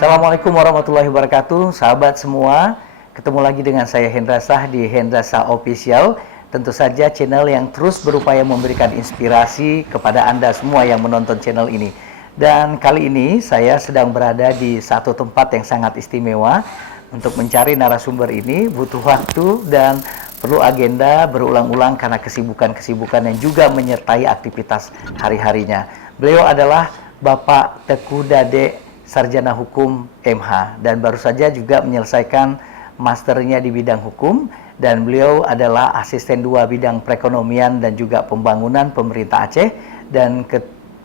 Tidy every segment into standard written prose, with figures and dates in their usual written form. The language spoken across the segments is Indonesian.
Assalamualaikum warahmatullahi wabarakatuh, sahabat semua. Ketemu lagi dengan saya Hendra Shah di Hendra Shah Official. Tentu saja channel yang terus berupaya memberikan inspirasi kepada Anda semua yang menonton channel ini. Dan kali ini saya sedang berada di satu tempat yang sangat istimewa. Untuk mencari narasumber ini butuh waktu dan perlu agenda berulang-ulang karena kesibukan-kesibukan yang juga menyertai aktivitas hari-harinya. Beliau adalah Bapak Teguh Dade, Sarjana Hukum MH, dan baru saja juga menyelesaikan masternya di bidang hukum, dan beliau adalah asisten 2 bidang perekonomian dan juga pembangunan pemerintah Aceh, dan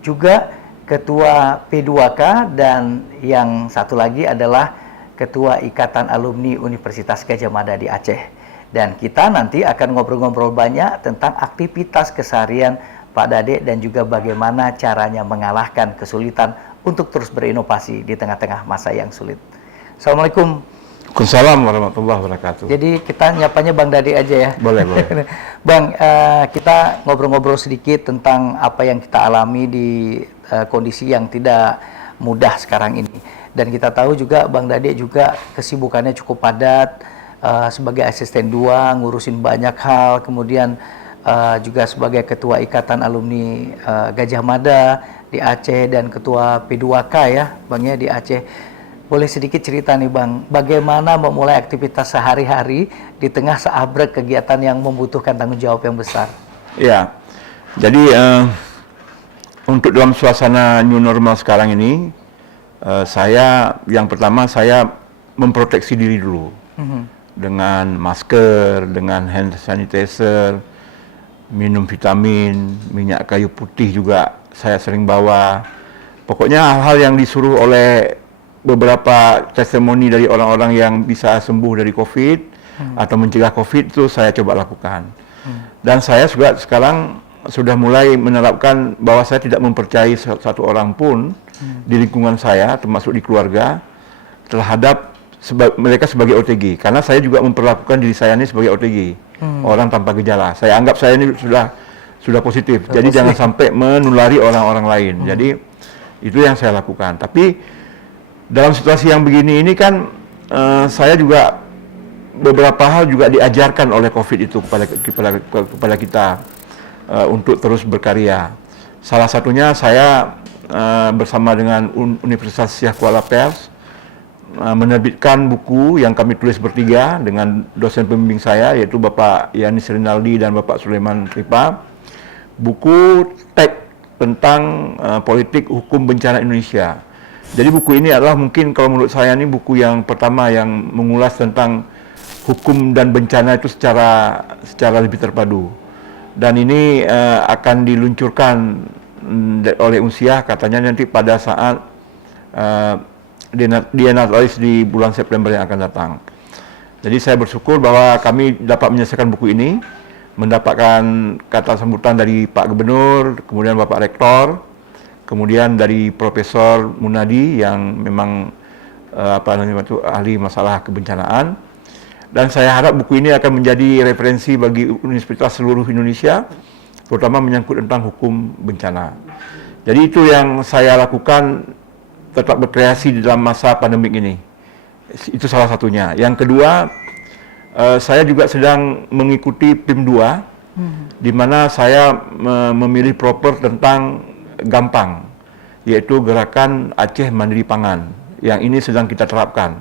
juga ketua P2K, dan yang satu lagi adalah ketua Ikatan Alumni Universitas Gadjah Mada di Aceh. Dan kita nanti akan ngobrol-ngobrol banyak tentang aktivitas keseharian Pak Dade dan juga bagaimana caranya mengalahkan kesulitan untuk terus berinovasi di tengah-tengah masa yang sulit. Assalamualaikum. Waalaikumsalam warahmatullahi wabarakatuh. Jadi kita nyapanya Bang Dade aja ya. Boleh, boleh. Bang, kita ngobrol-ngobrol sedikit tentang apa yang kita alami di kondisi yang tidak mudah sekarang ini. Dan kita tahu juga Bang Dade juga kesibukannya cukup padat sebagai asisten 2, ngurusin banyak hal, kemudian juga sebagai ketua Ikatan Alumni Gadjah Mada di Aceh dan ketua P2K ya Bang ya di Aceh. Boleh sedikit cerita nih Bang, bagaimana memulai aktivitas sehari-hari di tengah seabrek kegiatan yang membutuhkan tanggung jawab yang besar? Ya, jadi untuk dalam suasana new normal sekarang ini, saya yang pertama saya memproteksi diri dulu dengan masker, dengan hand sanitizer, minum vitamin, minyak kayu putih juga saya sering bawa. Pokoknya hal-hal yang disuruh oleh beberapa testimoni dari orang-orang yang bisa sembuh dari COVID atau mencegah COVID itu saya coba lakukan. Dan saya juga sekarang sudah mulai menerapkan bahwa saya tidak mempercayai satu orang pun di lingkungan saya, termasuk di keluarga, terhadap mereka sebagai OTG. Karena saya juga memperlakukan diri saya ini sebagai OTG, orang tanpa gejala. Saya anggap saya ini sudah positif. Jadi jangan sampai menulari orang-orang lain. Jadi itu yang saya lakukan. Tapi dalam situasi yang begini ini kan saya juga beberapa hal juga diajarkan oleh COVID itu kepada kita untuk terus berkarya. Salah satunya saya bersama dengan Universitas Syekh Kuala Pers menerbitkan buku yang kami tulis bertiga dengan dosen pembimbing saya, yaitu Bapak Yanis Rinaldi dan Bapak Sulaiman Ripa. Buku teks tentang politik hukum bencana Indonesia. Jadi buku ini adalah mungkin kalau menurut saya ini buku yang pertama yang mengulas tentang hukum dan bencana itu secara lebih terpadu. Dan ini akan diluncurkan oleh Unsiah katanya nanti pada saat dia natalis di bulan September yang akan datang. Jadi saya bersyukur bahwa kami dapat menyelesaikan buku ini, mendapatkan kata sambutan dari Pak Gubernur, kemudian Bapak Rektor, kemudian dari Profesor Munadi yang memang ahli masalah kebencanaan. Dan saya harap buku ini akan menjadi referensi bagi universitas seluruh Indonesia, terutama menyangkut tentang hukum bencana. Jadi itu yang saya lakukan, tetap berkreasi di dalam masa pandemik ini. Itu salah satunya. Yang kedua, saya juga sedang mengikuti PIM 2, di mana saya memilih proper tentang Gampang, yaitu Gerakan Aceh Mandiri Pangan, yang ini sedang kita terapkan.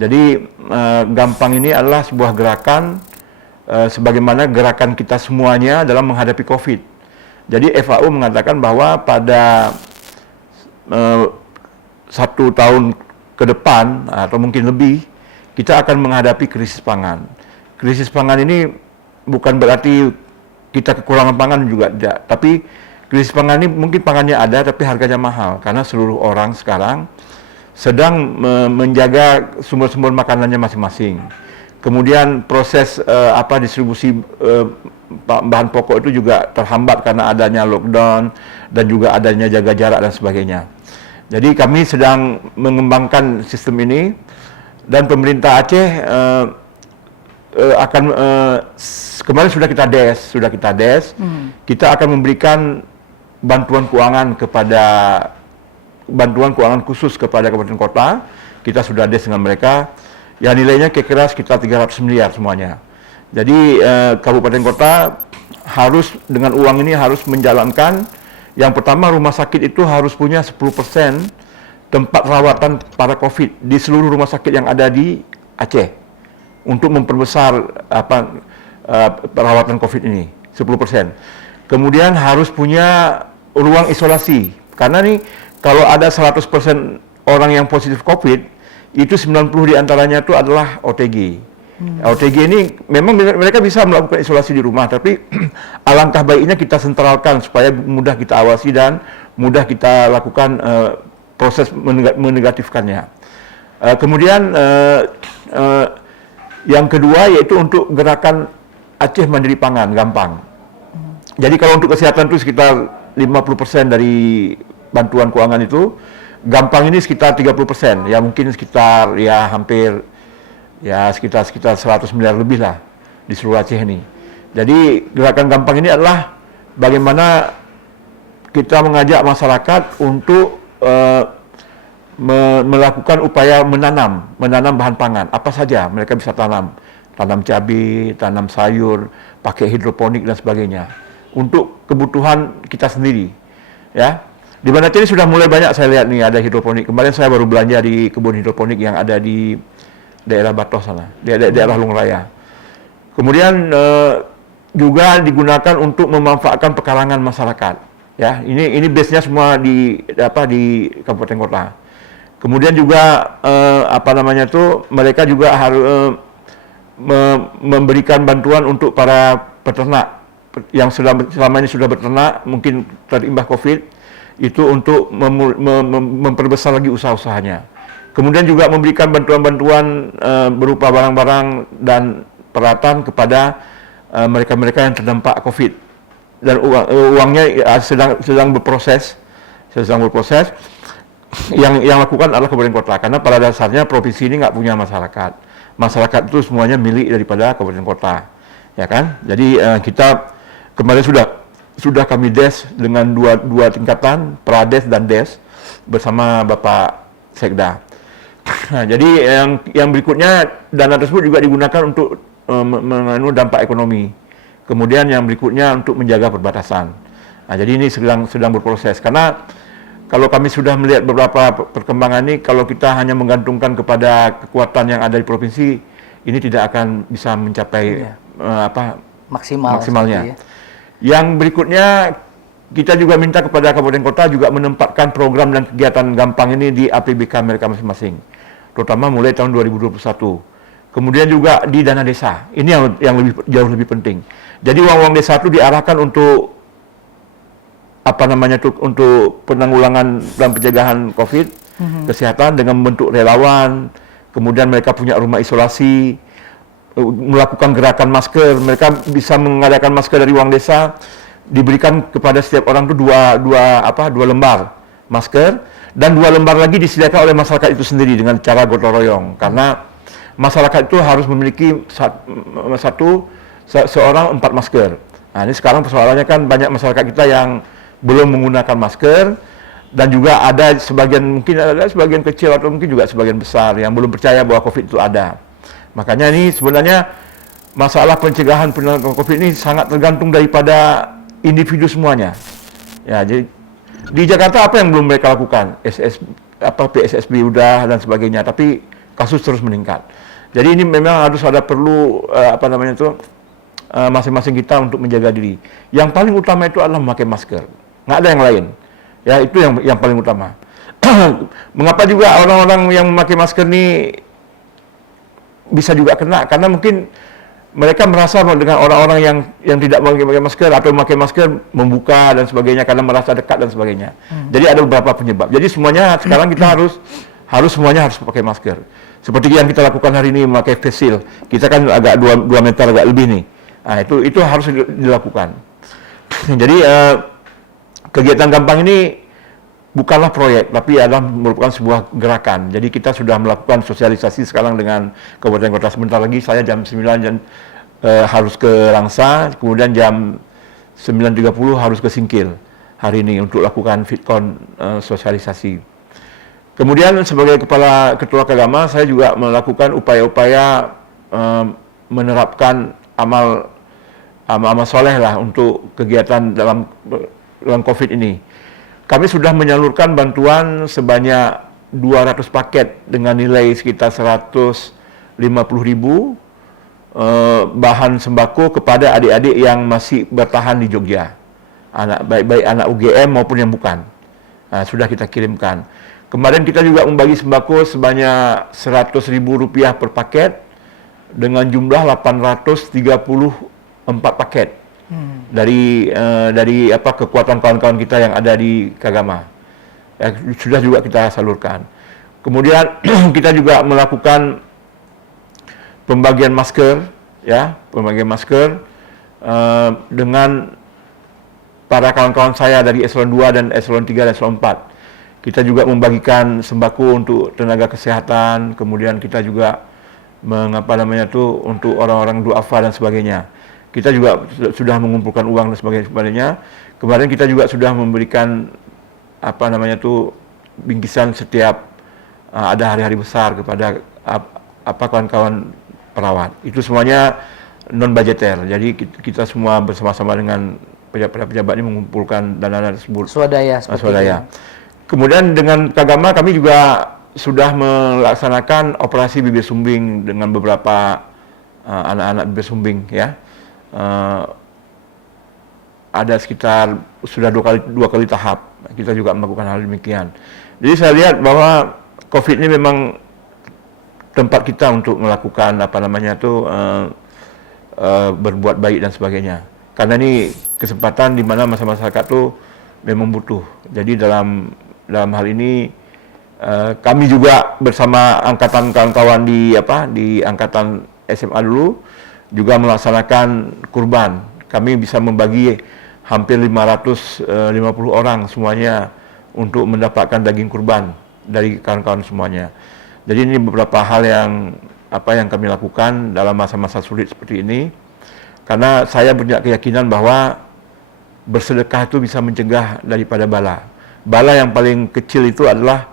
Jadi Gampang ini adalah sebuah gerakan sebagaimana gerakan kita semuanya dalam menghadapi COVID. Jadi FAO mengatakan bahwa pada 1 tahun ke depan atau mungkin lebih, kita akan menghadapi krisis pangan. Krisis pangan ini bukan berarti kita kekurangan pangan juga tidak, tapi krisis pangan ini mungkin pangannya ada tapi harganya mahal karena seluruh orang sekarang sedang menjaga sumber-sumber makanannya masing-masing. Kemudian proses distribusi bahan pokok itu juga terhambat karena adanya lockdown dan juga adanya jaga jarak dan sebagainya. Jadi kami sedang mengembangkan sistem ini dan pemerintah Aceh akan kemarin sudah kita des, kita akan memberikan bantuan keuangan kepada bantuan keuangan khusus kepada kabupaten kota. Kita sudah des dengan mereka. Yang nilainya kira-kira sekitar 300 miliar semuanya. Jadi kabupaten kota harus dengan uang ini harus menjalankan, yang pertama rumah sakit itu harus punya 10% tempat rawatan para COVID di seluruh rumah sakit yang ada di Aceh untuk memperbesar perawatan COVID ini 10%. Kemudian harus punya ruang isolasi, karena nih kalau ada 100% orang yang positif COVID, itu 90 diantaranya itu adalah OTG. OTG ini memang mereka bisa melakukan isolasi di rumah, tapi alangkah baiknya kita sentralkan supaya mudah kita awasi dan mudah kita lakukan proses menegatifkannya. Kemudian yang kedua yaitu untuk gerakan Aceh Mandiri Pangan, gampang. Jadi kalau untuk kesehatan itu sekitar 50% dari bantuan keuangan itu, gampang ini sekitar 30%, ya mungkin sekitar ya hampir ya sekitar 100 miliar lebih lah di seluruh Aceh ini. Jadi gerakan gampang ini adalah bagaimana kita mengajak masyarakat untuk melakukan upaya menanam bahan pangan, apa saja mereka bisa tanam cabai, tanam sayur, pakai hidroponik dan sebagainya untuk kebutuhan kita sendiri, ya. Di mana ini sudah mulai banyak saya lihat nih ada hidroponik. Kemarin saya baru belanja di kebun hidroponik yang ada di daerah Batoh sana, daerah Long Raya. Kemudian juga digunakan untuk memanfaatkan pekarangan masyarakat. Ya, ini base-nya semua di kabupaten kota. Kemudian juga mereka juga harus memberikan bantuan untuk para peternak yang selama ini sudah beternak mungkin terimbas COVID, itu untuk memperbesar lagi usaha-usahanya. Kemudian juga memberikan bantuan-bantuan berupa barang-barang dan peralatan kepada mereka-mereka yang terdampak COVID. Dan uangnya sedang berproses. Yang lakukan adalah kabupaten kota, karena pada dasarnya provinsi ini nggak punya masyarakat. Masyarakat itu semuanya milik daripada kabupaten kota, ya kan? Jadi kita kemarin sudah kami des dengan dua tingkatan, Prades dan Des, bersama Bapak Sekda. Nah, jadi yang berikutnya dana tersebut juga digunakan untuk menganu dampak ekonomi. Kemudian yang berikutnya untuk menjaga perbatasan. Nah, jadi ini sedang berproses, karena kalau kami sudah melihat beberapa perkembangan ini, kalau kita hanya menggantungkan kepada kekuatan yang ada di provinsi, ini tidak akan bisa mencapai maksimalnya. Yang berikutnya kita juga minta kepada kabupaten kota juga menempatkan program dan kegiatan gampang ini di APBK mereka masing-masing, terutama mulai tahun 2021. Kemudian juga di dana desa, ini yang jauh lebih penting. Jadi uang-uang desa itu diarahkan untuk untuk penanggulangan dan pencegahan COVID, kesehatan dengan membentuk relawan, kemudian mereka punya rumah isolasi, melakukan gerakan masker, mereka bisa mengadakan masker dari uang desa, diberikan kepada setiap orang itu dua lembar masker, dan 2 lembar lagi disediakan oleh masyarakat itu sendiri dengan cara gotong royong, karena masyarakat itu harus memiliki seorang 4 masker. Nah, ini sekarang persoalannya kan banyak masyarakat kita yang belum menggunakan masker, dan juga ada sebagian kecil atau mungkin juga sebagian besar yang belum percaya bahwa COVID itu ada. Makanya ini sebenarnya masalah pencegahan penanggulangan COVID ini sangat tergantung daripada individu semuanya. Ya, jadi di Jakarta apa yang belum mereka lakukan? PSSB udah dan sebagainya, tapi kasus terus meningkat. Jadi ini memang harus perlu masing-masing kita untuk menjaga diri. Yang paling utama itu adalah memakai masker. Nggak ada yang lain. Ya, itu yang paling utama. Mengapa juga orang-orang yang memakai masker ini bisa juga kena? Karena mungkin mereka merasa dengan orang-orang yang tidak memakai masker atau memakai masker membuka dan sebagainya karena merasa dekat dan sebagainya. Jadi ada beberapa penyebab. Jadi semuanya sekarang kita semuanya harus pakai masker. Seperti yang kita lakukan hari ini memakai face shield. Kita kan agak 2 meter agak lebih nih. Nah, itu harus dilakukan. Jadi kegiatan gampang ini bukanlah proyek, tapi adalah merupakan sebuah gerakan. Jadi kita sudah melakukan sosialisasi sekarang dengan kabupaten kota. Sebentar lagi saya jam 9 harus ke Langsa, kemudian jam 9.30 harus ke Singkil hari ini untuk lakukan Fitcon sosialisasi. Kemudian sebagai kepala ketua Kagama, saya juga melakukan upaya-upaya menerapkan amal soleh lah untuk kegiatan dalam COVID ini. Kami sudah menyalurkan bantuan sebanyak 200 paket dengan nilai sekitar 150.000 bahan sembako kepada adik-adik yang masih bertahan di Jogja, baik anak UGM maupun yang bukan. Sudah kita kirimkan. Kemarin kita juga membagi sembako sebanyak Rp100.000 per paket dengan jumlah 834 paket dari kekuatan kawan-kawan kita yang ada di Kagama. Sudah juga kita salurkan. Kemudian kita juga melakukan pembagian masker, dengan para kawan-kawan saya dari eselon 2 dan eselon 3 dan eselon 4. Kita juga membagikan sembako untuk tenaga kesehatan, kemudian kita juga untuk orang-orang duafa dan sebagainya. Kita juga sudah mengumpulkan uang dan sebagainya. Kemarin kita juga sudah memberikan bingkisan setiap ada hari-hari besar kepada kawan-kawan perawat. Itu semuanya non budgeter. Jadi kita semua bersama-sama dengan pejabat-pejabat ini mengumpulkan dana tersebut. Swadaya. Kemudian dengan Kagama kami juga sudah melaksanakan operasi bibir sumbing dengan beberapa anak-anak bibir sumbing, ya. Ada sekitar sudah dua kali tahap kita juga melakukan hal demikian. Jadi saya lihat bahwa COVID ini memang tempat kita untuk melakukan berbuat baik dan sebagainya. Karena ini kesempatan di mana masyarakat itu memang butuh. Jadi dalam hal ini kami juga bersama angkatan kawan-kawan di angkatan SMA dulu juga melaksanakan kurban. Kami bisa membagi hampir 550 orang semuanya untuk mendapatkan daging kurban dari kawan-kawan semuanya. Jadi ini beberapa hal yang kami lakukan dalam masa-masa sulit seperti ini. Karena saya punya keyakinan bahwa bersedekah itu bisa mencegah daripada bala. Bala yang paling kecil itu adalah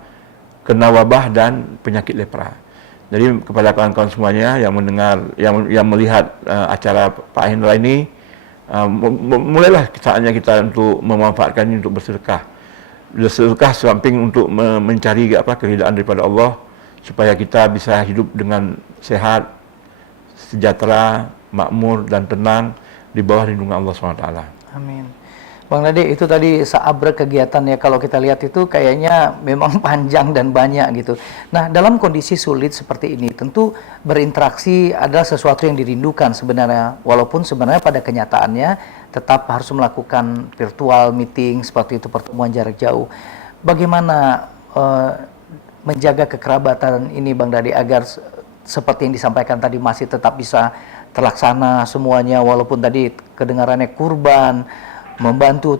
kena wabah dan penyakit lepra. Jadi kepada kawan-kawan semuanya yang mendengar, yang melihat acara Pak Hendra ini, mulailah saatnya kita untuk memanfaatkan ini untuk bersedekah. Bersedekah samping untuk mencari keridaan daripada Allah, supaya kita bisa hidup dengan sehat, sejahtera, makmur dan tenang di bawah lindungan Allah SWT. Amin. Bang Nade, itu tadi seabrek kegiatan ya, kalau kita lihat itu kayaknya memang panjang dan banyak gitu. Nah, dalam kondisi sulit seperti ini, tentu berinteraksi adalah sesuatu yang dirindukan sebenarnya, walaupun sebenarnya pada kenyataannya tetap harus melakukan virtual meeting, seperti itu, pertemuan jarak jauh. Bagaimana menjaga kekerabatan ini Bang Nade agar seperti yang disampaikan tadi masih tetap bisa terlaksana semuanya, walaupun tadi kedengarannya kurban, membantu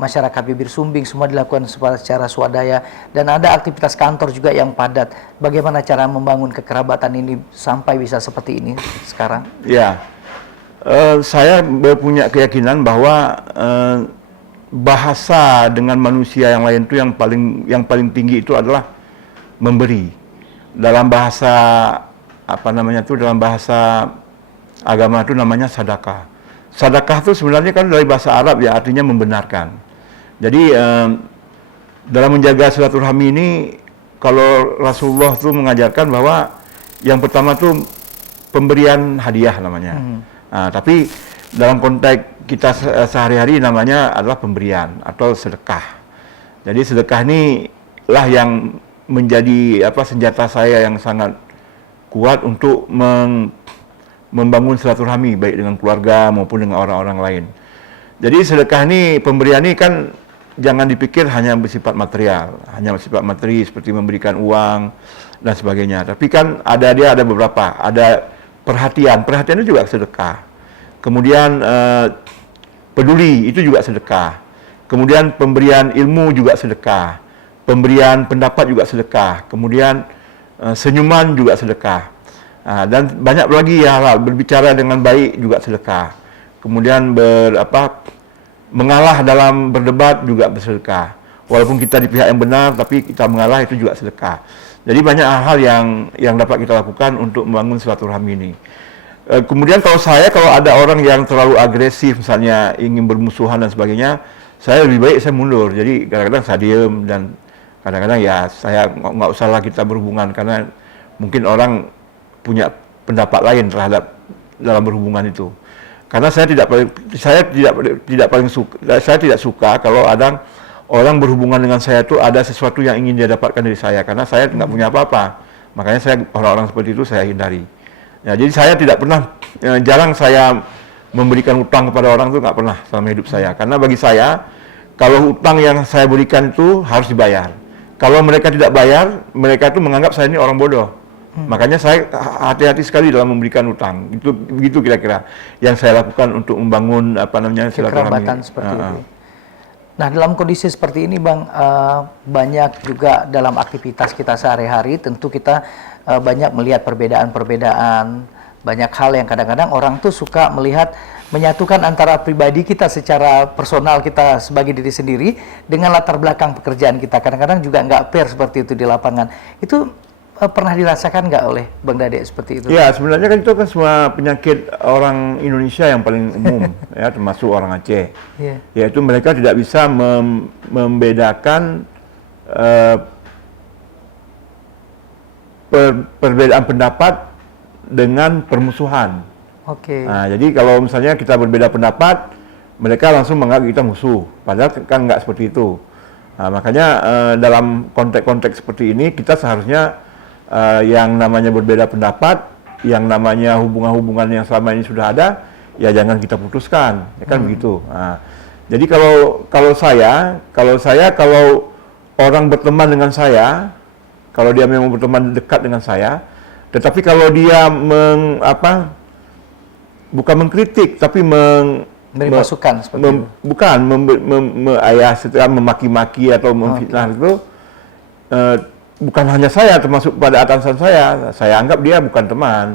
masyarakat bibir sumbing, semua dilakukan secara swadaya, dan ada aktivitas kantor juga yang padat. Bagaimana cara membangun kekerabatan ini sampai bisa seperti ini sekarang? Ya, saya punya keyakinan bahwa bahasa dengan manusia yang lain itu yang paling tinggi itu adalah memberi. Dalam bahasa dalam bahasa agama itu namanya sedekah. Sedekah itu sebenarnya kan dari bahasa Arab, ya, artinya membenarkan. Jadi dalam menjaga silaturahmi ini, kalau Rasulullah itu mengajarkan bahwa yang pertama itu pemberian hadiah namanya. Tapi dalam konteks kita sehari-hari namanya adalah pemberian atau sedekah. Jadi sedekah ini lah yang menjadi senjata saya yang sangat kuat untuk membangun silaturahmi baik dengan keluarga maupun dengan orang-orang lain. Jadi sedekah ini, pemberian ini kan jangan dipikir hanya bersifat material, hanya bersifat materi seperti memberikan uang dan sebagainya. Tapi kan ada beberapa, ada perhatian itu juga sedekah. Kemudian peduli itu juga sedekah. Kemudian pemberian ilmu juga sedekah. Pemberian pendapat juga sedekah. Kemudian senyuman juga sedekah. Dan banyak lagi hal, berbicara dengan baik juga sedekah. Kemudian mengalah dalam berdebat juga bersedekah. Walaupun kita di pihak yang benar, tapi kita mengalah, itu juga sedekah. Jadi banyak hal yang dapat kita lakukan untuk membangun silaturahmi ini. Kemudian kalau ada orang yang terlalu agresif, misalnya ingin bermusuhan dan sebagainya, saya lebih baik saya mundur. Jadi kadang-kadang saya diem, dan kadang-kadang ya saya nggak usahlah kita berhubungan, karena mungkin orang punya pendapat lain terhadap dalam berhubungan itu. Karena saya tidak suka kalau ada orang berhubungan dengan saya itu ada sesuatu yang ingin dia dapatkan dari saya, karena saya nggak punya apa-apa. Makanya orang-orang seperti itu saya hindari. Ya, jadi saya tidak pernah, jarang saya memberikan utang kepada orang, itu nggak pernah selama hidup saya. Karena bagi saya, kalau utang yang saya berikan itu harus dibayar. Kalau mereka tidak bayar, mereka itu menganggap saya ini orang bodoh. Makanya saya hati-hati sekali dalam memberikan utang. Itu begitu kira-kira yang saya lakukan untuk membangun silaturahmi. Kekerabatan seperti itu. Nah, dalam kondisi seperti ini, Bang, banyak juga dalam aktivitas kita sehari-hari, tentu kita banyak melihat perbedaan-perbedaan, banyak hal yang kadang-kadang orang tuh suka melihat menyatukan antara pribadi kita secara personal kita sebagai diri sendiri dengan latar belakang pekerjaan kita. Kadang-kadang juga nggak fair seperti itu di lapangan. Itu pernah dirasakan nggak oleh Bang Dade seperti itu? Ya, sebenarnya kan itu kan semua penyakit orang Indonesia yang paling umum, ya, termasuk orang Aceh. Yeah. Yaitu mereka tidak bisa membedakan perbedaan pendapat dengan permusuhan. Oke. Nah, jadi kalau misalnya kita berbeda pendapat, mereka langsung menganggap kita musuh. Padahal kan nggak seperti itu. Nah, makanya dalam konteks-konteks seperti ini, kita seharusnya yang namanya berbeda pendapat, yang namanya hubungan-hubungan yang selama ini sudah ada, ya jangan kita putuskan, ya kan begitu. Nah, jadi kalau orang berteman dengan saya, kalau dia memang berteman dekat dengan saya, tetapi kalau dia bukan mengkritik, tapi beri masukan seperti itu. Bukan setelah memaki-maki atau memfitnah itu, bukan hanya saya, termasuk pada atasan saya anggap dia bukan teman.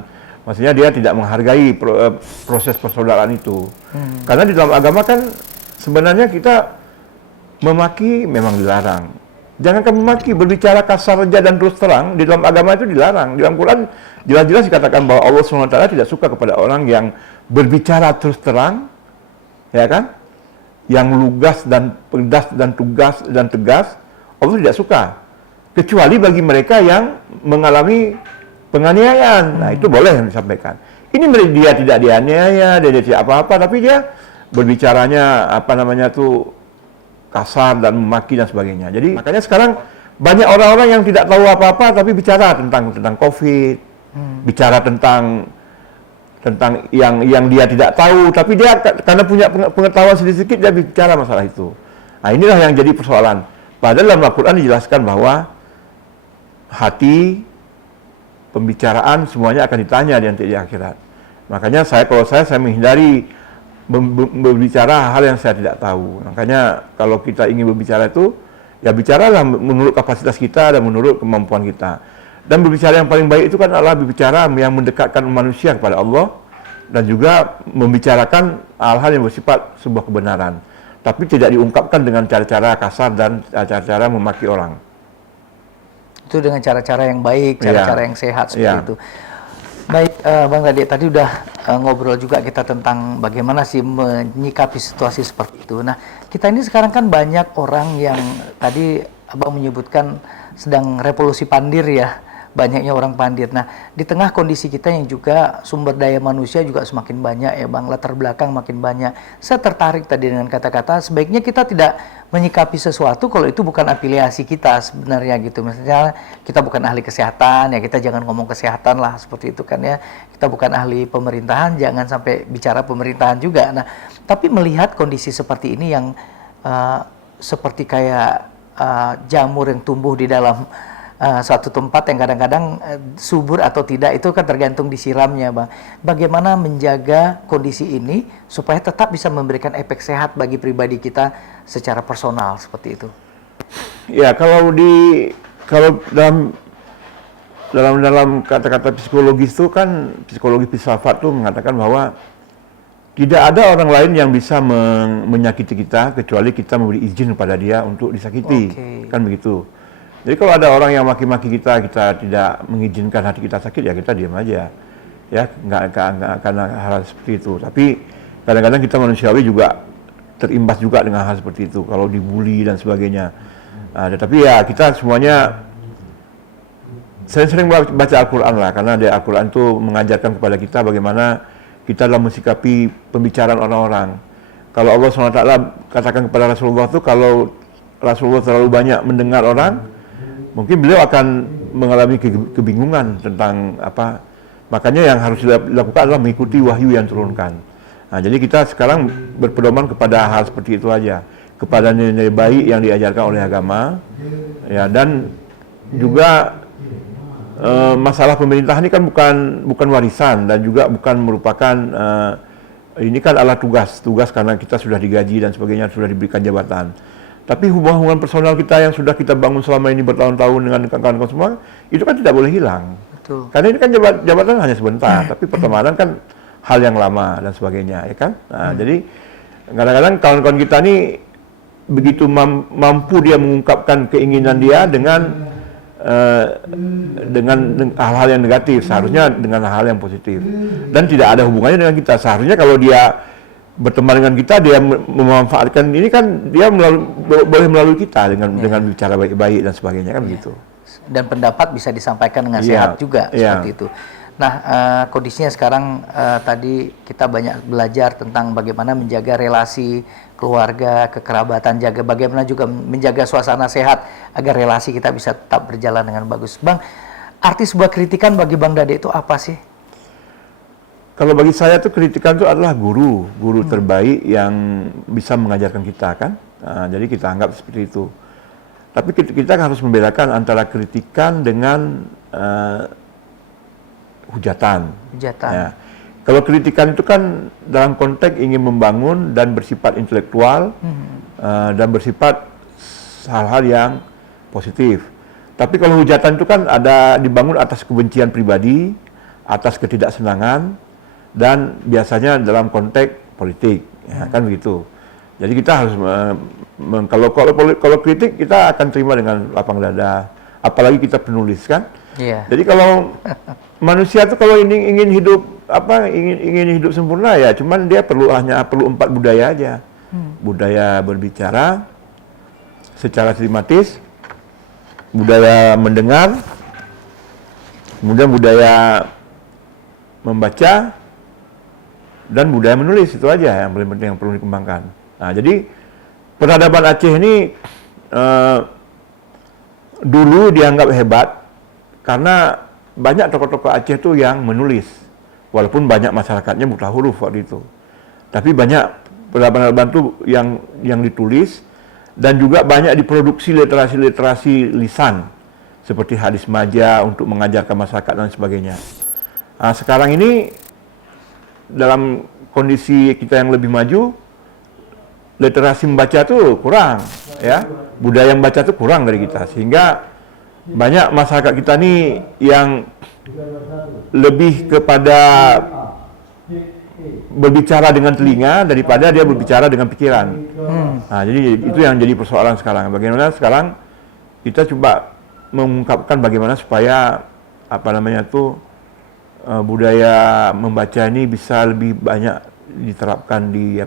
Maksudnya dia tidak menghargai proses persaudaraan itu. Karena di dalam agama kan sebenarnya kita memaki memang dilarang. Jangankan memaki, berbicara kasar saja dan terus terang, di dalam agama itu dilarang. Di dalam Quran jelas-jelas dikatakan bahwa Allah SWT tidak suka kepada orang yang berbicara terus terang, ya kan? Yang lugas dan pedas dan tegas, Allah tidak suka. Kecuali bagi mereka yang mengalami penganiayaan. Nah, itu boleh yang disampaikan. Ini dia tidak dianiaya, dia tidak apa-apa, tapi dia berbicaranya kasar dan memaki dan sebagainya. Jadi makanya sekarang banyak orang-orang yang tidak tahu apa-apa tapi bicara tentang COVID, bicara tentang yang dia tidak tahu, tapi dia karena punya pengetahuan sedikit dia bicara masalah itu. Nah, inilah yang jadi persoalan. Padahal dalam Al-Quran dijelaskan bahwa hati, pembicaraan semuanya akan ditanya di akhirat. Makanya kalau saya menghindari berbicara hal yang saya tidak tahu. Makanya kalau kita ingin berbicara itu, ya bicaralah menurut kapasitas kita dan menurut kemampuan kita. Dan berbicara yang paling baik itu kan adalah berbicara yang mendekatkan manusia kepada Allah dan juga membicarakan hal-hal yang bersifat sebuah kebenaran. Tapi tidak diungkapkan dengan cara-cara kasar dan cara-cara memaki orang. Itu dengan cara-cara yang baik, cara-cara yang sehat seperti itu. Baik, Bang Dade, tadi udah ngobrol juga kita tentang bagaimana sih menyikapi situasi seperti itu. Nah, kita ini sekarang kan banyak orang yang tadi Abang menyebutkan sedang revolusi pandir ya, banyaknya orang pandir. Nah, di tengah kondisi kita yang juga sumber daya manusia juga semakin banyak ya Bang, latar belakang makin banyak. Saya tertarik tadi dengan kata-kata sebaiknya kita tidak menyikapi sesuatu kalau itu bukan afiliasi kita sebenarnya gitu. Misalnya kita bukan ahli kesehatan ya, kita jangan ngomong kesehatan lah seperti itu kan ya. Kita bukan ahli pemerintahan, jangan sampai bicara pemerintahan juga. Nah, tapi melihat kondisi seperti ini yang seperti kayak jamur yang tumbuh di dalam suatu tempat yang kadang-kadang subur atau tidak, itu kan tergantung disiramnya Bang. Bagaimana menjaga kondisi ini supaya tetap bisa memberikan efek sehat bagi pribadi kita secara personal seperti itu? Ya, kalau dalam kata-kata psikologis itu kan, psikologi filsafat itu mengatakan bahwa tidak ada orang lain yang bisa menyakiti kita kecuali kita memberi izin kepada dia untuk disakiti, kan begitu. Jadi kalau ada orang yang maki-maki kita, kita tidak mengizinkan hati kita sakit, ya kita diam aja, ya nggak karena hal seperti itu. Tapi kadang-kadang kita manusiawi juga terimbas juga dengan hal seperti itu, kalau dibully dan sebagainya. Tetapi ya kita semuanya sering baca Al-Quran lah, karena Al-Quran itu mengajarkan kepada kita bagaimana kita dalam mensikapi pembicaraan orang-orang. Kalau Allah SWT katakan kepada Rasulullah itu, kalau Rasulullah terlalu banyak mendengar orang, mungkin beliau akan mengalami kebingungan tentang apa. Makanya yang harus dilakukan adalah mengikuti wahyu yang turunkan. Nah, jadi kita sekarang berpedoman kepada hal seperti itu aja, kepada nilai baik yang diajarkan oleh agama, ya, dan juga masalah pemerintah ini kan bukan warisan dan juga bukan merupakan ini kan adalah tugas karena kita sudah digaji dan sebagainya, sudah diberikan jabatan. Tapi hubungan personal kita yang sudah kita bangun selama ini bertahun-tahun dengan kawan-kawan semua, itu kan tidak boleh hilang. Betul. Karena ini kan jabatan hanya sebentar, tapi pertemanan kan hal yang lama dan sebagainya, ya kan? Nah, jadi kadang-kadang kawan-kawan kita ini begitu mampu dia mengungkapkan keinginan dia dengan hal-hal yang negatif, seharusnya dengan hal yang positif, dan tidak ada hubungannya dengan kita. Seharusnya kalau dia berteman dengan kita, dia memanfaatkan ini kan dia boleh melalui kita dengan bicara baik-baik dan sebagainya, kan begitu. Dan pendapat bisa disampaikan dengan sehat juga, seperti itu. Nah, kondisinya sekarang tadi kita banyak belajar tentang bagaimana menjaga relasi keluarga, kekerabatan, bagaimana juga menjaga suasana sehat agar relasi kita bisa tetap berjalan dengan bagus. Bang, arti sebuah kritikan bagi Bang Dade itu apa sih? Kalau bagi saya tuh kritikan itu adalah guru terbaik yang bisa mengajarkan kita, kan. Nah, jadi kita anggap seperti itu. Tapi kita harus membedakan antara kritikan dengan hujatan. Ya. Kalau kritikan itu kan dalam konteks ingin membangun dan bersifat intelektual dan bersifat hal-hal yang positif. Tapi kalau hujatan itu kan ada dibangun atas kebencian pribadi, atas ketidaksenangan, dan biasanya dalam konteks politik, ya, kan begitu. Jadi kita harus kalau kritik kita akan terima dengan lapang dada, apalagi kita penulis, kan. Jadi kalau manusia tuh kalau ingin hidup hidup sempurna, ya cuman dia hanya perlu 4 budaya aja. Budaya berbicara secara sistematis, budaya mendengar, kemudian budaya membaca, dan budaya menulis. Itu aja yang paling penting yang perlu dikembangkan. Nah, jadi peradaban Aceh ini dulu dianggap hebat karena banyak tokoh-tokoh Aceh itu yang menulis, walaupun banyak masyarakatnya buta huruf waktu itu. Tapi banyak peradaban itu yang ditulis, dan juga banyak diproduksi literasi lisan seperti hadis maja untuk mengajarkan masyarakat dan sebagainya. Nah, sekarang ini dalam kondisi kita yang lebih maju, literasi membaca itu kurang, ya. Budaya membaca itu kurang dari kita, sehingga banyak masyarakat kita ini yang lebih kepada berbicara dengan telinga daripada dia berbicara dengan pikiran. Nah, jadi itu yang jadi persoalan sekarang. Bagaimana sekarang kita coba mengungkapkan bagaimana supaya budaya membaca ini bisa lebih banyak diterapkan di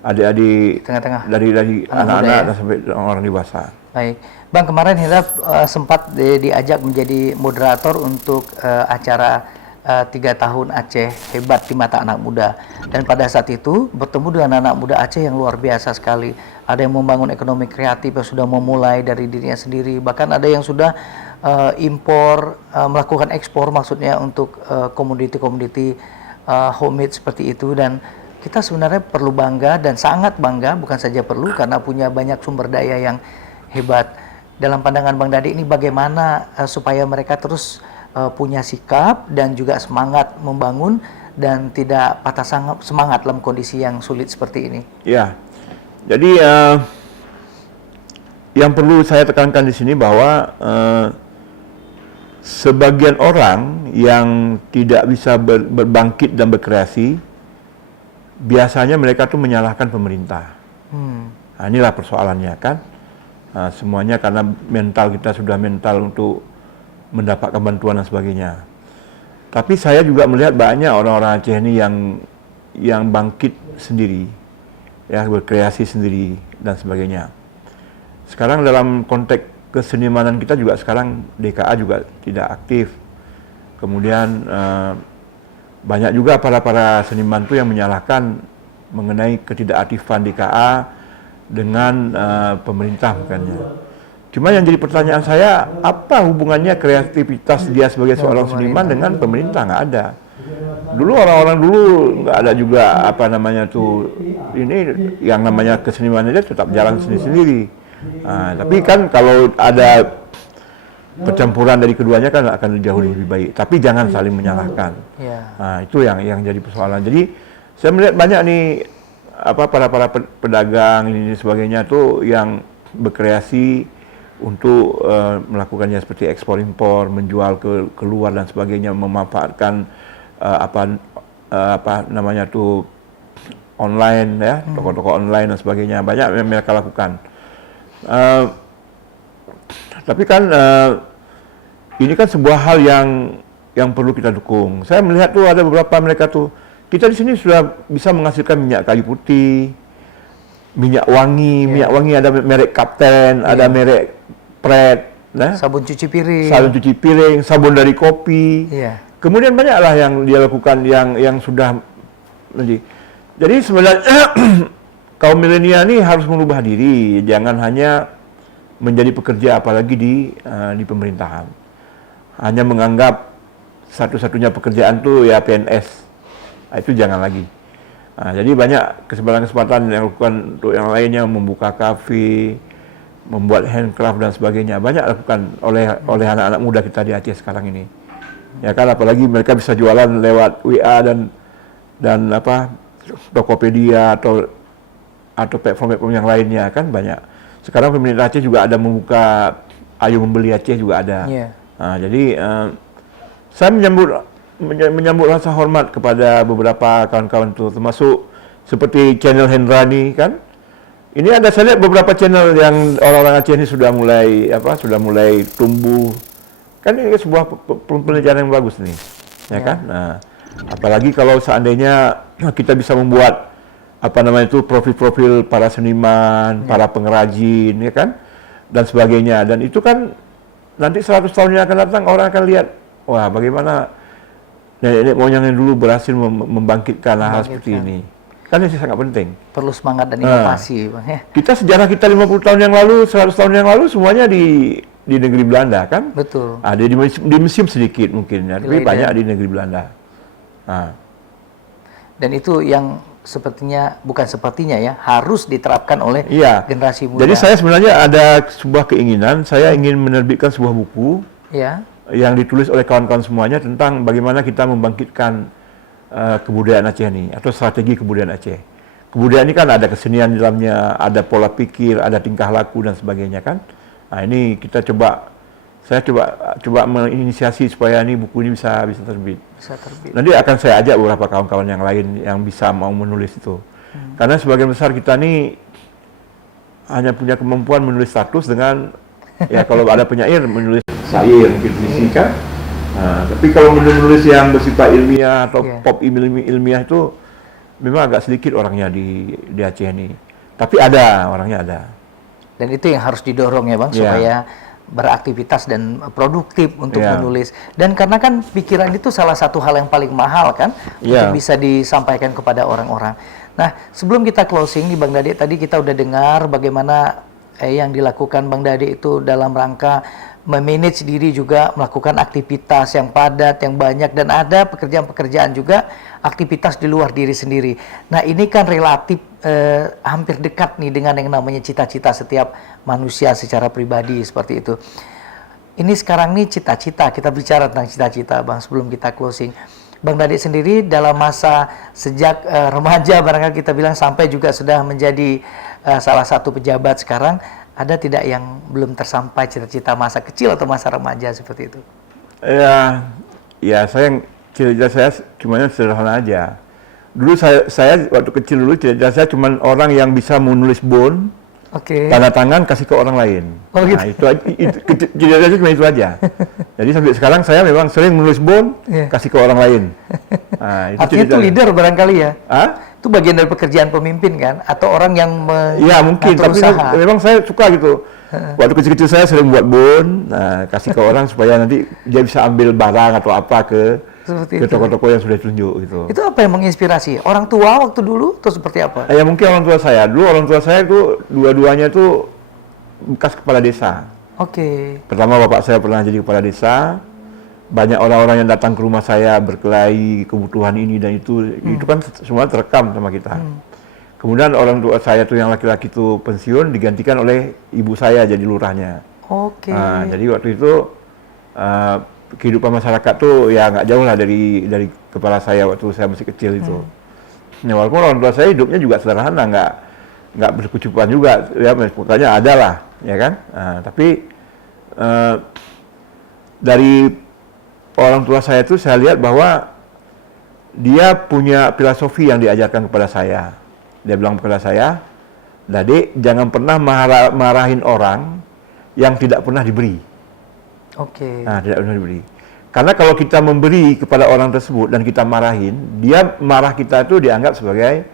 adik-adik dari anak-anak dan sampai orang dewasa. Baik, Bang, kemarin Hendra sempat diajak menjadi moderator untuk acara 3 tahun Aceh Hebat di Mata Anak Muda. Dan pada saat itu bertemu dengan anak muda Aceh yang luar biasa sekali. Ada yang membangun ekonomi kreatif yang sudah memulai dari dirinya sendiri, bahkan ada yang sudah melakukan ekspor, maksudnya untuk komoditi-komoditi homemade seperti itu. Dan kita sebenarnya perlu bangga dan sangat bangga, bukan saja perlu, karena punya banyak sumber daya yang hebat. Dalam pandangan Bang Dade ini bagaimana supaya mereka terus punya sikap dan juga semangat membangun dan tidak patah semangat dalam kondisi yang sulit seperti ini? Ya, jadi yang perlu saya tekankan di sini bahwa sebagian orang yang tidak bisa berbangkit dan berkreasi, biasanya mereka tuh menyalahkan pemerintah. Nah, inilah persoalannya kan. Nah, semuanya karena mental kita sudah mental untuk mendapatkan bantuan dan sebagainya. Tapi saya juga melihat banyak orang-orang Aceh ini yang bangkit sendiri, ya berkreasi sendiri dan sebagainya. Sekarang dalam konteks kesenimanan kita juga sekarang DKA juga tidak aktif. Kemudian banyak juga para seniman itu yang menyalahkan mengenai ketidakaktifan DKA dengan pemerintah bukannya. Cuma yang jadi pertanyaan saya, apa hubungannya kreativitas dia sebagai seorang seniman dengan pemerintah? Nggak ada. Dulu orang-orang dulu nggak ada juga apa namanya tuh, ini yang namanya keseniman dia tetap jalan sendiri-sendiri. Tapi kan kalau ada percampuran dari keduanya kan akan jauh lebih baik. Tapi jangan saling menyalahkan. Nah, itu yang jadi persoalan. Jadi saya melihat banyak nih para pedagang ini sebagainya tuh yang berkreasi untuk melakukannya seperti ekspor impor, menjual ke luar dan sebagainya, memanfaatkan apa namanya tuh online ya, toko-toko online dan sebagainya. Banyak yang mereka lakukan. Tapi kan ini kan sebuah hal yang perlu kita dukung. Saya melihat tuh ada beberapa mereka tuh, kita di sini sudah bisa menghasilkan minyak kayu putih, minyak wangi ada merek Kapten, ada merek Pret, nah? Sabun cuci piring, sabun dari kopi. Kemudian banyaklah yang dia lakukan yang sudah jadi sebenarnya kaum milenial ini harus merubah diri, jangan hanya menjadi pekerja apalagi di pemerintahan. Hanya menganggap satu-satunya pekerjaan tuh ya PNS. Itu jangan lagi. Jadi banyak kesempatan-kesempatan yang lakukan untuk yang lainnya, membuka kafe, membuat handcraft dan sebagainya. Banyak lakukan oleh anak-anak muda kita di Aceh sekarang ini. Ya kan, apalagi mereka bisa jualan lewat WA dan apa Tokopedia atau platform-platform yang lainnya kan banyak. Sekarang pemerintah Aceh juga ada membuka Ayo Membeli Aceh juga ada. Jadi saya menyambut rasa hormat kepada beberapa kawan-kawan itu, termasuk seperti channel Hendrani kan. Ini ada saya lihat beberapa channel yang orang-orang Aceh ini sudah mulai tumbuh. Kan ini sebuah pelajaran yang bagus nih, ya kan? Nah, apalagi kalau seandainya kita bisa membuat profil-profil para seniman, para pengrajin, ya kan? Dan sebagainya. Dan itu kan nanti 100 tahun yang akan datang orang akan lihat, wah bagaimana nenek moyang yang dulu berhasil membangkitkan hal seperti ini. Kan ini sangat penting. Perlu semangat dan inovasi, Bang ya. Sejarah kita 50 tahun yang lalu, 100 tahun yang lalu semuanya di negeri Belanda kan? Betul. Di museum sedikit mungkin, ya, tapi banyak di negeri Belanda. Dan itu yang bukan sepertinya ya, harus diterapkan oleh generasi muda. Jadi saya sebenarnya ada sebuah keinginan, saya ingin menerbitkan sebuah buku yang ditulis oleh kawan-kawan semuanya tentang bagaimana kita membangkitkan kebudayaan Aceh ini, atau strategi kebudayaan Aceh. Kebudayaan ini kan ada kesenian di dalamnya, ada pola pikir, ada tingkah laku dan sebagainya kan. Nah ini saya coba menginisiasi supaya buku ini bisa terbit. Nanti akan saya ajak beberapa kawan-kawan yang lain yang bisa mau menulis itu. Karena sebagian besar kita ini hanya punya kemampuan menulis status dengan ya kalau ada penyair menulis syair mungkin puisi kan. Tapi kalau menulis yang bersifat ilmiah atau pop ilmiah itu memang agak sedikit orangnya di Aceh ini. Tapi orangnya ada. Dan itu yang harus didorong ya Bang, supaya beraktivitas dan produktif untuk menulis. Dan karena kan pikiran itu salah satu hal yang paling mahal kan, untuk bisa disampaikan kepada orang-orang. Nah, sebelum kita closing nih Bang Dade, tadi kita udah dengar bagaimana yang dilakukan Bang Dade itu dalam rangka memanage diri juga, melakukan aktivitas yang padat, yang banyak, dan ada pekerjaan-pekerjaan juga, aktivitas di luar diri sendiri. Nah ini kan relatif hampir dekat nih dengan yang namanya cita-cita setiap manusia secara pribadi seperti itu. Ini sekarang nih cita-cita, kita bicara tentang cita-cita Bang sebelum kita closing. Bang Dade sendiri dalam masa sejak remaja barangkali kita bilang sampai juga sudah menjadi salah satu pejabat sekarang, ada tidak yang belum tersampai cita-cita masa kecil atau masa remaja seperti itu? Ya cita-cita saya cuma sederhana aja. Dulu saya waktu kecil dulu cita-cita saya cuma orang yang bisa menulis bond, Oke. tanda tangan kasih ke orang lain. Oh, gitu. Nah, itu cita-cita cuma itu aja. Jadi sampai sekarang saya memang sering menulis bond, Iya. kasih ke orang lain. Nah, Artinya itu cita-cita. leader barangkali ya? Hah? Itu bagian dari pekerjaan pemimpin kan? Atau orang yang Iya mungkin, mengatur tapi usaha? memang saya suka gitu. Waktu kecil-kecil saya sering buat bond, kasih ke orang supaya nanti dia bisa ambil barang atau apa ke Seperti itu. toko-toko yang sudah ditunjuk gitu. Itu apa yang menginspirasi? Orang tua waktu dulu atau seperti apa? Ya mungkin orang tua saya. Dulu orang tua saya itu dua-duanya itu bekas kepala desa. Oke. Pertama bapak saya pernah jadi kepala desa. Banyak orang-orang yang datang ke rumah saya berkelahi kebutuhan ini dan itu kan semua terekam sama kita. Kemudian orang tua saya tuh yang laki-laki itu pensiun digantikan oleh ibu saya jadi lurahnya. Oke. Nah, jadi waktu itu kehidupan masyarakat tuh ya nggak jauh lah dari kepala saya waktu saya masih kecil itu. Nah, walaupun orang tua saya hidupnya juga sederhana, nggak berkecukupan juga, ya pokoknya ada lah, ya kan. Nah, tapi dari orang tua saya itu saya lihat bahwa dia punya filosofi yang diajarkan kepada saya. Dia bilang kepada saya, "Dade, jangan pernah marahin orang yang tidak pernah diberi." Oke. Nah, tidak pernah diberi. Karena kalau kita memberi kepada orang tersebut dan kita marahin, dia marah kita itu dianggap sebagai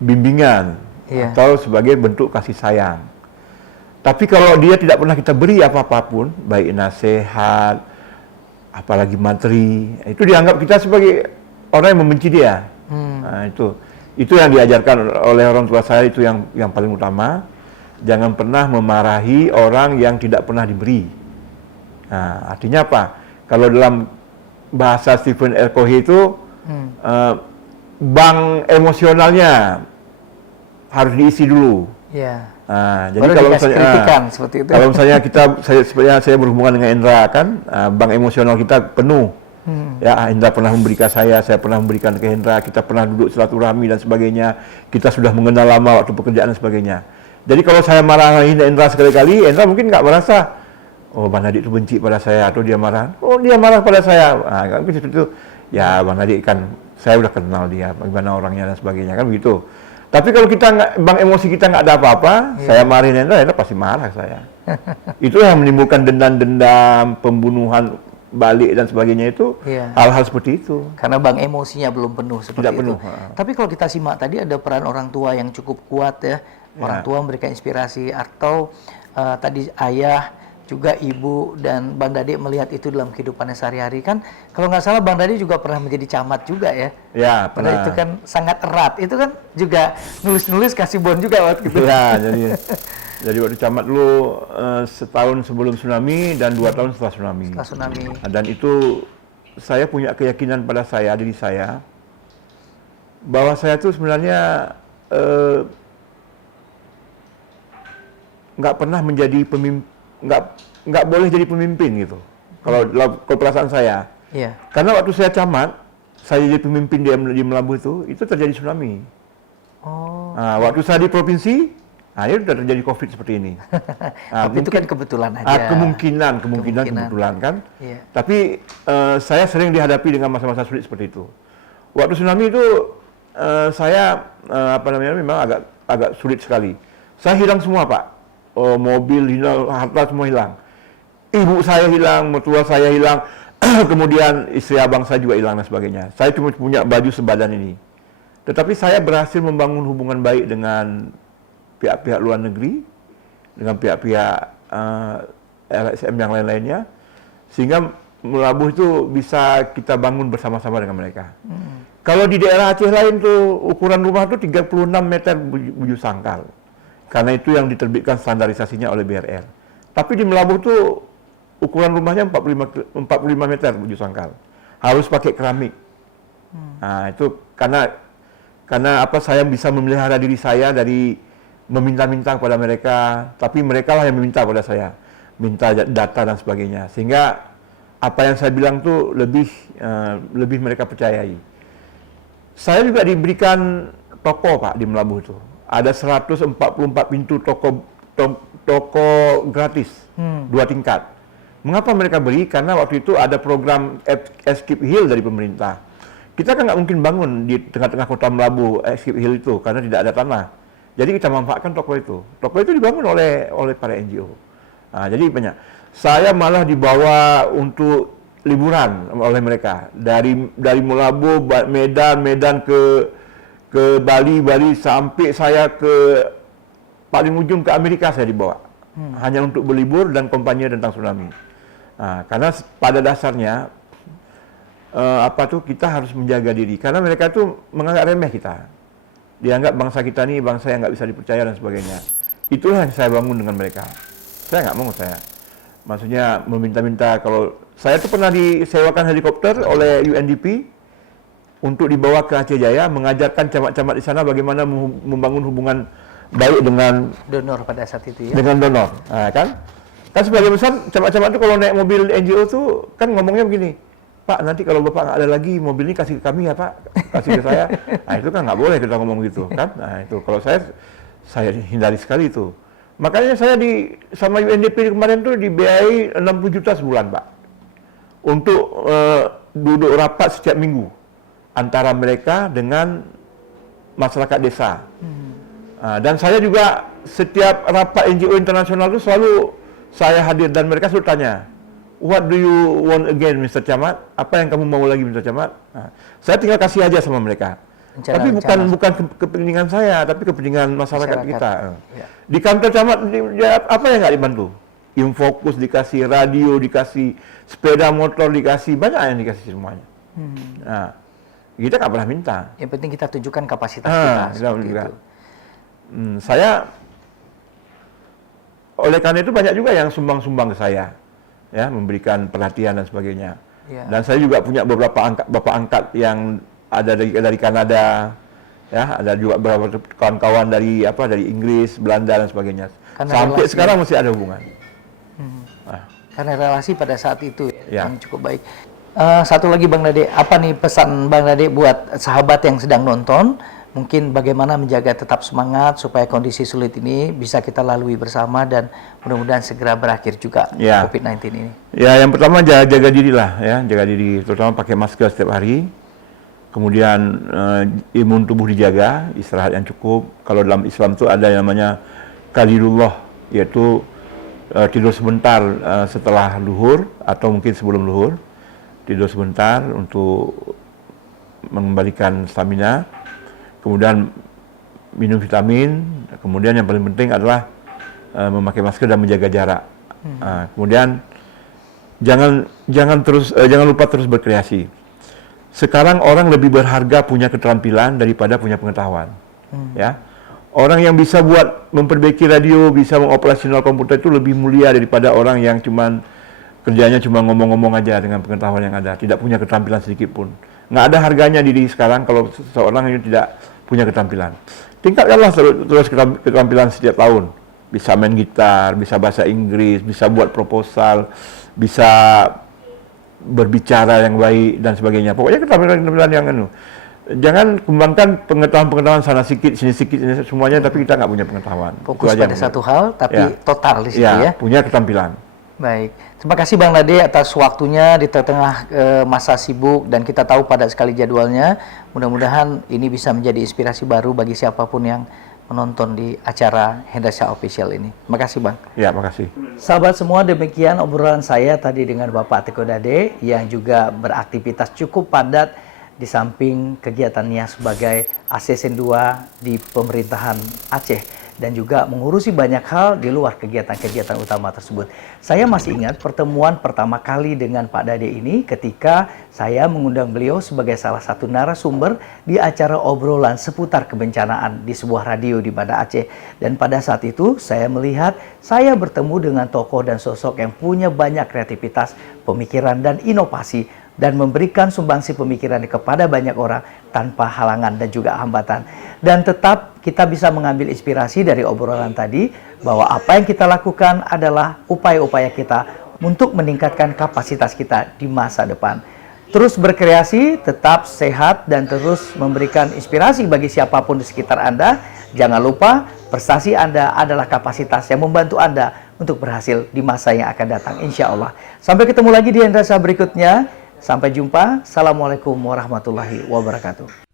bimbingan Iya. atau sebagai bentuk kasih sayang. Tapi kalau dia tidak pernah kita beri apa-apapun, baik nasihat, apalagi materi, itu dianggap kita sebagai orang yang membenci dia. Nah, itu yang diajarkan oleh orang tua saya, itu yang paling utama. Jangan pernah memarahi orang yang tidak pernah diberi. Nah, artinya apa? Kalau dalam bahasa Stephen R. Covey itu bank emosionalnya harus diisi dulu. Iya. Nah, jadi Baru kalau dikasih misalnya kritikan seperti itu. kalau misalnya saya berhubungan dengan Indra kan, bank emosional kita penuh. Ya, Indra pernah memberikan saya pernah memberikan ke Indra, kita pernah duduk silaturahmi dan sebagainya. Kita sudah mengenal lama waktu pekerjaan dan sebagainya. Jadi kalau saya marahin Indra sekali-kali, Indra mungkin nggak merasa, oh Bang Nadik itu benci pada saya, atau dia marah, oh dia marah pada saya. Nah, kan seperti itu. Ya Bang Nadik kan, saya udah kenal dia, bagaimana orangnya dan sebagainya, kan begitu. Tapi kalau kita nggak, bang emosi kita nggak ada apa-apa, saya marahin Indra pasti marah saya. Itu yang menimbulkan dendam-dendam, pembunuhan balik dan sebagainya itu, hal-hal seperti itu. Karena bang emosinya belum penuh seperti Tidak itu. penuh. Tapi kalau kita simak tadi ada peran orang tua yang cukup kuat ya. Orang tua memberikan inspirasi, atau tadi ayah, juga ibu dan Bang Dade melihat itu dalam kehidupannya sehari-hari kan. Kalau nggak salah Bang Dade juga pernah menjadi camat juga ya. Ya, Karena pernah. itu kan sangat erat. Itu kan juga nulis-nulis kasih bon juga waktu itu. Ya, jadi waktu camat dulu setahun sebelum tsunami dan 2 tahun setelah tsunami. Setelah tsunami. Dan itu saya punya keyakinan pada diri saya, bahwa saya itu sebenarnya nggak pernah menjadi pemimpin, nggak boleh jadi pemimpin gitu. Kalau dalam perasaan saya. Iya. Karena waktu saya camat, saya jadi pemimpin di Melabu itu terjadi tsunami. Oh. Nah, waktu saya di provinsi, itu sudah terjadi COVID seperti ini. Nah, Tapi itu kan kebetulan aja. kemungkinan kebetulan kan. Iya. Tapi saya sering dihadapi dengan masa-masa sulit seperti itu. Waktu tsunami itu saya memang agak sulit sekali. Saya hilang semua, Pak. Mobil hilang, harta semua hilang. Ibu saya hilang, mertua saya hilang, kemudian istri abang saya juga hilang dan sebagainya. Saya cuma punya baju sebadan ini. Tetapi saya berhasil membangun hubungan baik dengan pihak-pihak luar negeri, dengan pihak-pihak LSM yang lain-lainnya, sehingga Melabuh itu bisa kita bangun bersama-sama dengan mereka. Kalau di daerah Aceh lain tuh ukuran rumah tuh 36 meter bujur sangkal. Karena itu yang diterbitkan standarisasinya oleh BRL. Tapi di Melabuh tuh ukuran rumahnya 45 meter bujur sangkal. Harus pakai keramik. Nah, itu karena apa, saya bisa memelihara diri saya dari meminta-minta kepada mereka, tapi mereka lah yang meminta kepada saya, minta data dan sebagainya, sehingga apa yang saya bilang tuh lebih mereka percayai. Saya juga diberikan toko, Pak, di Melabuh itu. Ada 144 pintu toko gratis, 2 tingkat. Mengapa mereka beri? Karena waktu itu ada program Escape Hill dari pemerintah. kita kan nggak mungkin bangun di tengah-tengah kota Melabu, Skip Hill itu, karena tidak ada tanah. Jadi kita manfaatkan toko itu. Toko itu dibangun oleh para NGO. Nah, jadi banyak. Saya malah dibawa untuk liburan oleh mereka dari Melabu, Medan ke Bali sampai saya ke paling ujung ke Amerika saya dibawa. Hanya untuk berlibur dan kompanya tentang tsunami. Nah, karena pada dasarnya kita harus menjaga diri karena mereka tuh menganggap remeh kita. Dianggap bangsa kita ini bangsa yang nggak bisa dipercaya dan sebagainya. Itulah yang saya bangun dengan mereka. Saya nggak mau maksudnya meminta-minta. Kalau saya tuh pernah disewakan helikopter oleh UNDP untuk dibawa ke Aceh Jaya mengajarkan camat-camat di sana bagaimana membangun hubungan baik dengan donor pada saat itu ya. Dengan donor, nah, kan sebagai besar camat-camat itu kalau naik mobil NGO tuh kan ngomongnya begini, Pak nanti kalau Bapak nggak ada lagi mobil ini kasih ke kami ya Pak, kasih ke saya. Nah itu kan nggak boleh kita ngomong gitu kan. Nah itu kalau saya hindari sekali itu. Makanya saya sama UNDP kemarin tuh dibiayai 60 juta sebulan Pak untuk duduk rapat setiap minggu antara mereka dengan masyarakat desa. Dan saya juga setiap rapat NGO internasional itu selalu saya hadir dan mereka selalu tanya, what do you want again, Mr. Camat? Apa yang kamu mau lagi, Mr. Camat? Saya tinggal kasih aja sama mereka. Tapi bukan kepentingan saya, tapi kepentingan masyarakat kita. Ya. Di kantor camat, apa yang nggak dibantu? Infokus dikasih, radio dikasih, sepeda motor dikasih, banyak yang dikasih semuanya. Nah, kita nggak pernah minta. Yang penting kita tunjukkan kapasitas kita. Seperti itu. Saya oleh karena itu banyak juga yang sumbang-sumbang ke saya, ya memberikan perhatian dan sebagainya. Ya. Dan saya juga punya beberapa bapak angkat yang ada dari Kanada, ya ada juga beberapa kawan-kawan dari Inggris, Belanda dan sebagainya. Karena sampai sekarang masih ada hubungan. Karena relasi pada saat itu yang cukup baik. Satu lagi Bang Dade, apa nih pesan Bang Dade buat sahabat yang sedang nonton? Mungkin bagaimana menjaga tetap semangat supaya kondisi sulit ini bisa kita lalui bersama dan mudah-mudahan segera berakhir juga COVID-19 ini. Ya, yang pertama jaga diri lah ya, jaga diri, terutama pakai masker setiap hari. Kemudian imun tubuh dijaga, istirahat yang cukup. Kalau dalam Islam itu ada yang namanya qalilullah, yaitu tidur sebentar setelah luhur atau mungkin sebelum luhur. Tidur sebentar untuk mengembalikan stamina. Kemudian minum vitamin, kemudian yang paling penting adalah memakai masker dan menjaga jarak. Kemudian jangan lupa terus berkreasi. Sekarang orang lebih berharga punya keterampilan daripada punya pengetahuan. Ya, orang yang bisa memperbaiki radio, bisa mengoperasional komputer itu lebih mulia daripada orang yang kerjanya cuma ngomong-ngomong aja dengan pengetahuan yang ada, tidak punya keterampilan sedikit pun. Nggak ada harganya diri sekarang kalau seseorang yang tidak punya keterampilan. Tingkatkanlah terus keterampilan setiap tahun. Bisa main gitar, bisa bahasa Inggris, bisa buat proposal, bisa berbicara yang baik dan sebagainya. Pokoknya keterampilan yang jangan kembangkan pengetahuan sana sedikit, sini sedikit, semuanya, tapi kita nggak punya pengetahuan. Fokus pada satu hal, tapi total di situ ya. Punya keterampilan. Baik, terima kasih Bang Dade atas waktunya di tengah masa sibuk dan kita tahu padat sekali jadwalnya. Mudah-mudahan ini bisa menjadi inspirasi baru bagi siapapun yang menonton di acara Hendra Shah Official ini. Terima kasih Bang. Ya, makasih. Sahabat semua, demikian obrolan saya tadi dengan Bapak Teko Dade yang juga beraktivitas cukup padat di samping kegiatannya sebagai ASN 2 di pemerintahan Aceh. Dan juga mengurusi banyak hal di luar kegiatan-kegiatan utama tersebut. Saya masih ingat pertemuan pertama kali dengan Pak Dade ini ketika saya mengundang beliau sebagai salah satu narasumber di acara obrolan seputar kebencanaan di sebuah radio di Banda Aceh. Dan pada saat itu saya melihat saya bertemu dengan tokoh dan sosok yang punya banyak kreativitas, pemikiran dan inovasi dan memberikan sumbangsi pemikiran kepada banyak orang tanpa halangan dan juga hambatan. Dan tetap kita bisa mengambil inspirasi dari obrolan tadi bahwa apa yang kita lakukan adalah upaya-upaya kita untuk meningkatkan kapasitas kita di masa depan. Terus berkreasi, tetap sehat dan terus memberikan inspirasi bagi siapapun di sekitar Anda. Jangan lupa prestasi Anda adalah kapasitas yang membantu Anda untuk berhasil di masa yang akan datang insya Allah. Sampai ketemu lagi di Hendra Shah berikutnya. Sampai jumpa. Assalamualaikum warahmatullahi wabarakatuh.